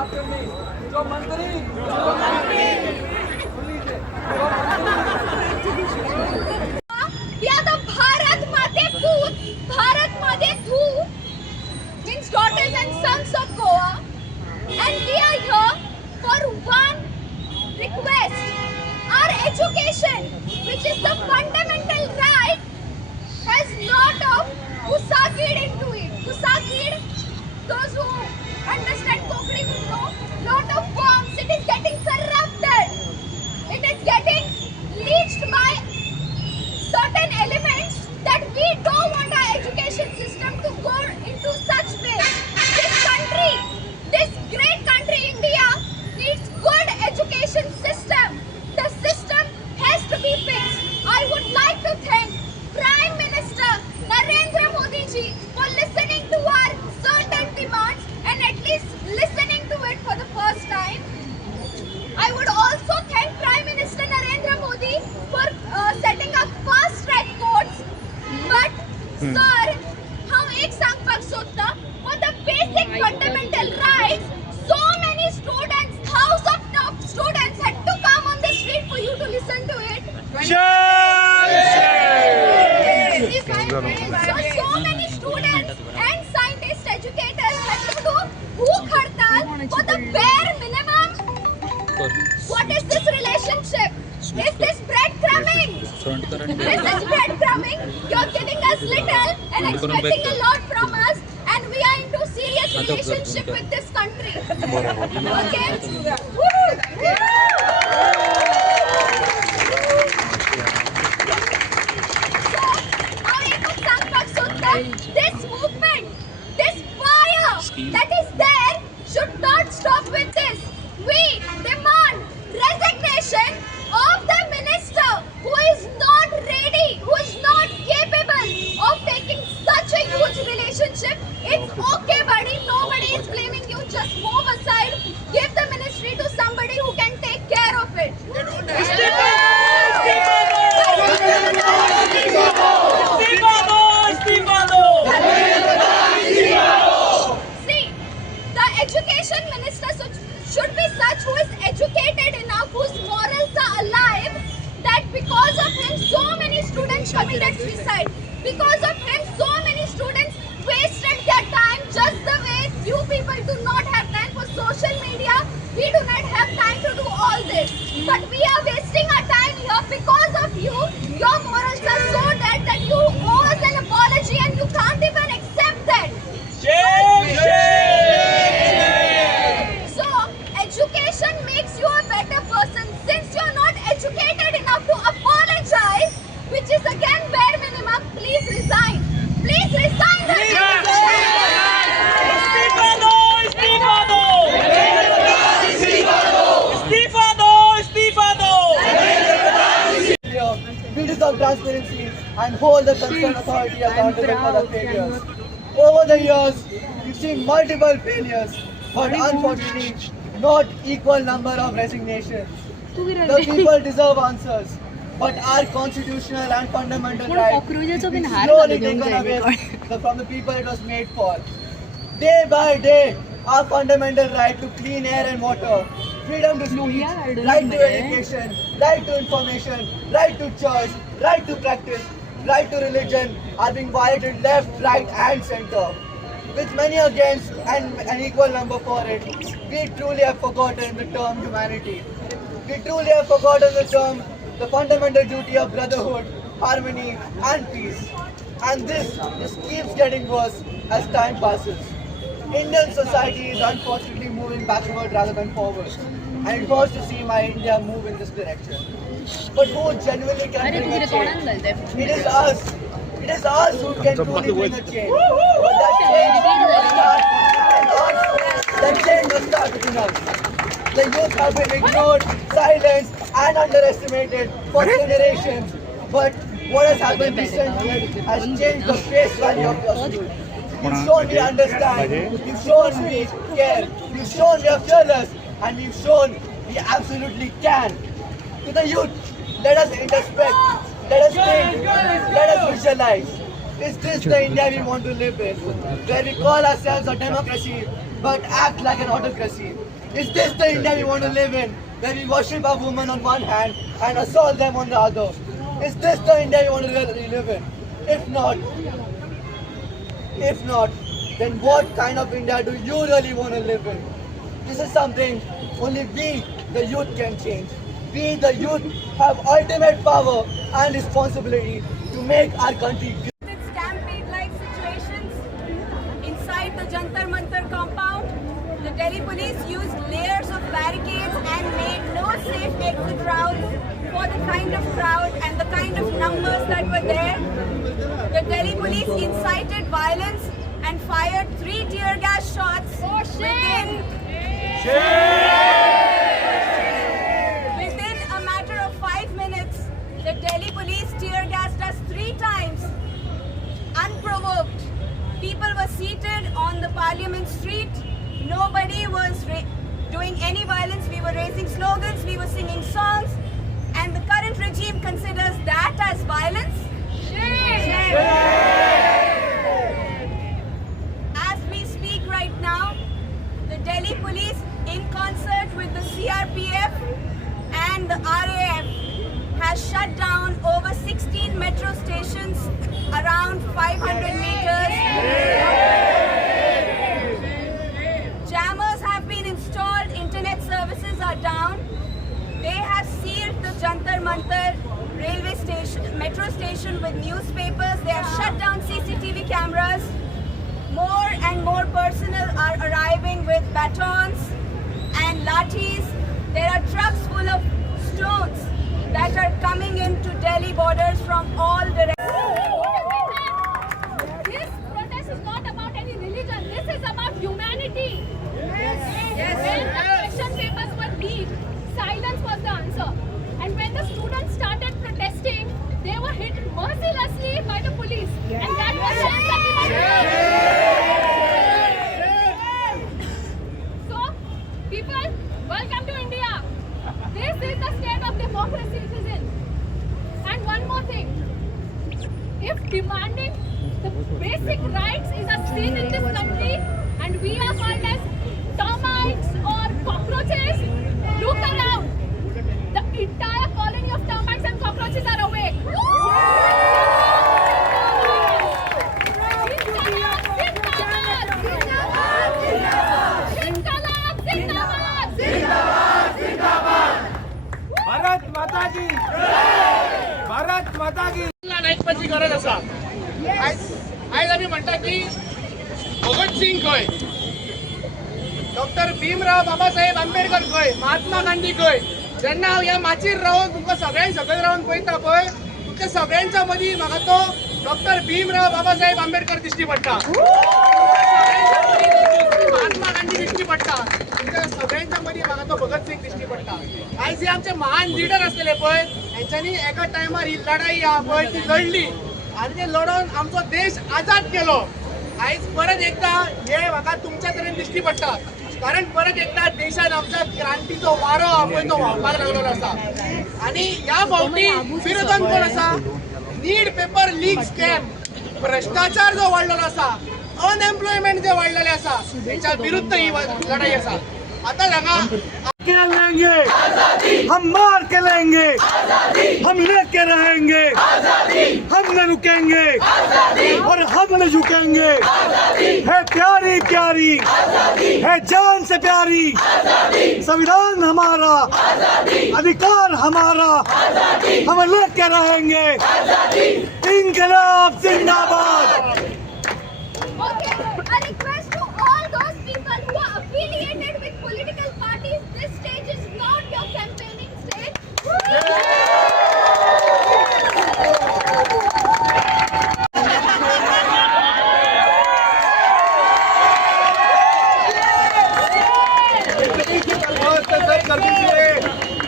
after me. जो मंत्री We are the Bharat Mate Poot, Bharat Mate Dhoot, means daughters and sons of Goa, and we are here for one request. Our education, which is the fundamental right, has lot of Kusakid into it. Kusakid, those who understand Kokri will know, lot of forms. It is getting corrupted. It is getting leached by certain elements that we don't want our education system to go into such way. This country, this great country India, needs good education system. The system has to be fixed. I would like to thank Prime Minister Narendra Modi ji for listening to our certain demands and at least listening to it for the first time. I would also thank Prime Minister Narendra Modi for setting up fast track courts. But sir, how ek sang pak sota for the basic fundamental rights, so many students, thousands of top students had to come on the street for you to listen to it. So many students and scientists, educators had to do bhook hartal for the bare minimum. What is this relationship? Is this breadcrumbing? This is breadcrumbing. You're giving us little and expecting a lot from us, and we are into serious relationship with this country. Okay? This movement, this fire that is there should not stop with this. We demand resignation of the minister who is not ready, who is not capable of taking such a huge relationship. It's okay, buddy. Nobody is blaming you. Just move aside. Give the ministry to somebody who can take care of it. See, the education minister should be such who is educated enough, whose morals are alive, that because of him so many students committed suicide. Because of him so many students wasted their time just the way you people do not have time for social media. We do not have time to do all this. But we are wasting our time here because of you. Your morals are so dead that you owe us an apology and you can't even accept that. So, education makes you a better person. Since you're not educated enough to apologize, which is again bare minimum, please resign. Please resign. We deserve transparency and hold the concerned authority accountable for the failures. Over the years, we've seen multiple failures, but unfortunately, not equal number of resignations. The people deserve answers, but our constitutional and fundamental rights is slowly taken away from the people it was made for. Day by day, our fundamental right to clean air and water, freedom to speech, right to education, right to information, right to choice, right to practice, right to religion are being violated left, right and center. With many against and an equal number for it, we truly have forgotten the term humanity. We truly have forgotten the term, the fundamental duty of brotherhood, harmony and peace. And this just keeps getting worse as time passes. Indian society is unfortunately moving backward rather than forward. And it hurts to see my India move in this direction. But who genuinely can bring a change? It is us. It is us who can truly bring a change. But that change must start within us. The youth have been ignored, silenced and underestimated for generations. But what has happened recently has changed the face value of your youth. You've shown we understand, you've shown we care, you've shown we are fearless, and we've shown we absolutely can. To the youth, let us introspect, let us think, let us visualize. Is this the India we want to live in? Where we call ourselves a democracy, but act like an autocracy. Is this the India we want to live in, where we worship a woman on one hand and assault them on the other? Is this the India we want to really live in? If not, then what kind of India do you really want to live in? This is something only we, the youth, can change. We, the youth, have ultimate power and responsibility to make our country great. With stampede-like situations inside the Jantar Mantar compound, the Delhi police used layers of barricades and made no safe exit routes for the kind of crowd and the kind of numbers that were there. The Delhi police incited violence and fired 3 tear gas shots within a matter of 5 minutes. The Delhi police tear gassed us 3 times, unprovoked. People were seated on the Parliament Street. Nobody was doing any violence. We were raising slogans, we were singing songs, and the current regime considers that as violence. As we speak right now, the Delhi police, in concert with the CRPF and the RAF, has shut down over 16 metro stations around 500 meters. Jammers have been installed, internet services are down. They have sealed the Jantar Mantar railway station, metro station with newspapers. They have shut down CCTV cameras. More and more personnel are arriving with batons and lathis. There are trucks full of stones that are coming into Delhi borders from all directions. This protest is not about any religion. This is about humanity. When the question papers were leaked, silence was the answer. And when the students started protesting, they were hit mercilessly by the police. And that was the So, people, welcome to India. This is the state of democracy it is in. And one more thing. If demanding the basic rights is a sin in this country, and we are called as termites or cockroaches, look around. The entire colony of termites and cockroaches are awake. Bharat माता की भारत माता की नायकपाची गरज आसा. आयज आमी म्हणटा की भगत सिंग खंय, डॉक्टर भीमराव बाबासाहेब आंबेडकर खंय, महात्मा गांधी खंय. जेन्ना हांव ह्या माचीर रावन तुमकां सगळ्यांक सकयल रावन पळयता पळय, तुमच्या सगळ्यांच्या मदीं म्हाका तो डॉक्टर भीमराव बाबासाहेब आंबेडकर दिश्टी पडटा. महात्मा गांधी दिश्टी पडटा. तुमच्या सगळ्यांच्या मदीं म्हाका तो भगत सिंग दिश्टी पडटा. आयज जे आमचे महान लिडर आसलेले पळय, हेंच्यांनी एका टायमार ही लढाई आहा पळय ती लढली आनी ते लढोन आमचो देश आजाद केलो. आयज परत एकदा हे म्हाका तुमच्या तरेन दिश्टी पडटा, कारण परत एकदा देशान आमच्या क्रांतीचो वारो आपण तो व्हांवपाक लागलेलो आसा. आनी ह्या फावटी विरोधान कोण आसा? नीड पेपर लीक स्कॅम, भ्रष्टाचार जो वाडलेलो आसा, अनएम्प्लॉयमेंट जे वाडलेले आसा, तेच्या विरुद्ध ही लढाई आसा. आता सांगा, लेंगे हम मार के लेंगे, हम लेके रहेंगे, हम न रुकेंगे और हम न झुकेंगे. है प्यारी प्यारी, है जान से प्यारी, संविधान हमारा, अधिकार हमारा, हम लेके रहेंगे. इंकलाब जिंदाबाद. Okay, a request to all those people who are affiliated with political parties, this stage is not your campaigning stage.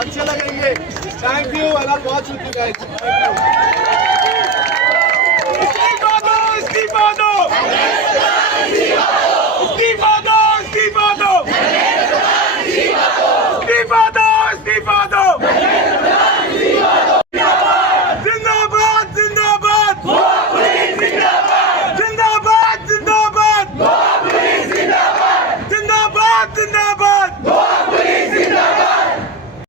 अच्छे लगेंगे. Thank you. I will watch with you guys.